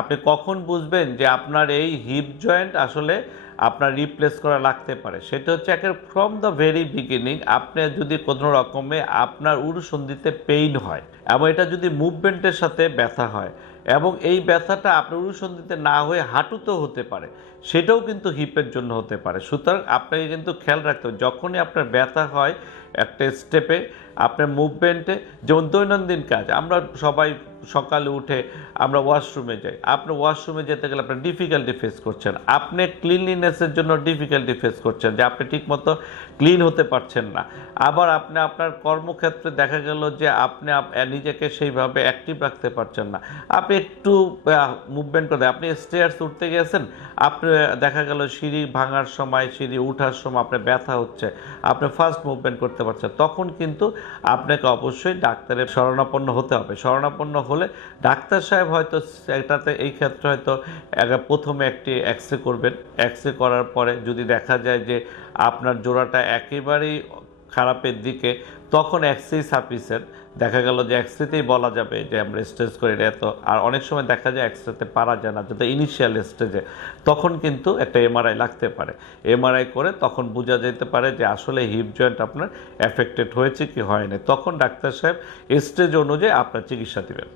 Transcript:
আপনি কখন বুঝবেন যে আপনার এই হিপ জয়েন্ট আসলে আপনার রিপ্লেস করা লাগতে পারে? সেটা হচ্ছে একেবারে ফ্রম দ্য ভেরি বিগিনিং আপনি যদি কোনো রকমে আপনার উরুসন্ধিতে পেইন হয় এবং এটা যদি মুভমেন্টের সাথে ব্যথা হয় এবং এই ব্যথাটা আপনার উরুসন্ধিতে না হয়ে হাঁটুতেও হতে পারে, সেটাও কিন্তু হিপের জন্য হতে পারে। সুতরাং আপনাকে কিন্তু খেয়াল রাখতে হবে যখনই আপনার ব্যথা হয় একটা স্টেপে, আপনার মুভমেন্টে, যেমন দৈনন্দিন কাজ আমরা সবাই সকালে উঠে আমরা ওয়াশরুমে যাই, আপনি ওয়াশরুমে যেতে গেলে আপনার ডিফিকাল্টি ফেস করছেন, আপনি ক্লিনলিনেসের জন্য ডিফিকাল্টি ফেস করছেন যে আপনি ঠিকমতো ক্লিন হতে পারছেন না। আবার আপনি আপনার কর্মক্ষেত্রে দেখা গেল যে আপনি নিজেকে সেইভাবে অ্যাক্টিভ রাখতে পারছেন না, আপনি একটু মুভমেন্ট করে আপনি স্টেয়ার্স উঠতে গেছেন, আপনি দেখা গেল সিঁড়ি ভাঙার সময় সিঁড়ি উঠার সময় আপনার ব্যথা হচ্ছে, আপনি ফার্স্ট মুভমেন্ট করতে পারছেন, তখন কিন্তু আপনাকে অবশ্যই ডাক্তারের শরণাপন্ন হতে হবে। শরণাপন্ন হলে ডাক্তার সাহেব হয়তো এটাতে এই ক্ষেত্রে হয়তো প্রথমে একটি এক্সরে করবেন, এক্সরে করার পরে যদি দেখা যায় যে আপনার জোড়াটা একেবারেই খারাপের দিকে, তখন এক্সরেই সাফিসিয়েন্ট। দেখা গেল যে এক্সরেতেই বলা যাবে যে আমরা স্টেজ করে এত, আর অনেক সময় দেখা যায় এক্সরেতে পারা যায় না যদি ইনিশিয়াল স্টেজে, তখন কিন্তু একটা এমআরআই লাগতে পারে। এমআরআই করে তখন বোঝা যেতে পারে যে আসলে হিপ জয়েন্ট আপনার এফেক্টেড হয়েছে কি হয়নি, তখন ডাক্তার সাহেব স্টেজ অনুযায়ী আপনার চিকিৎসা দেবেন।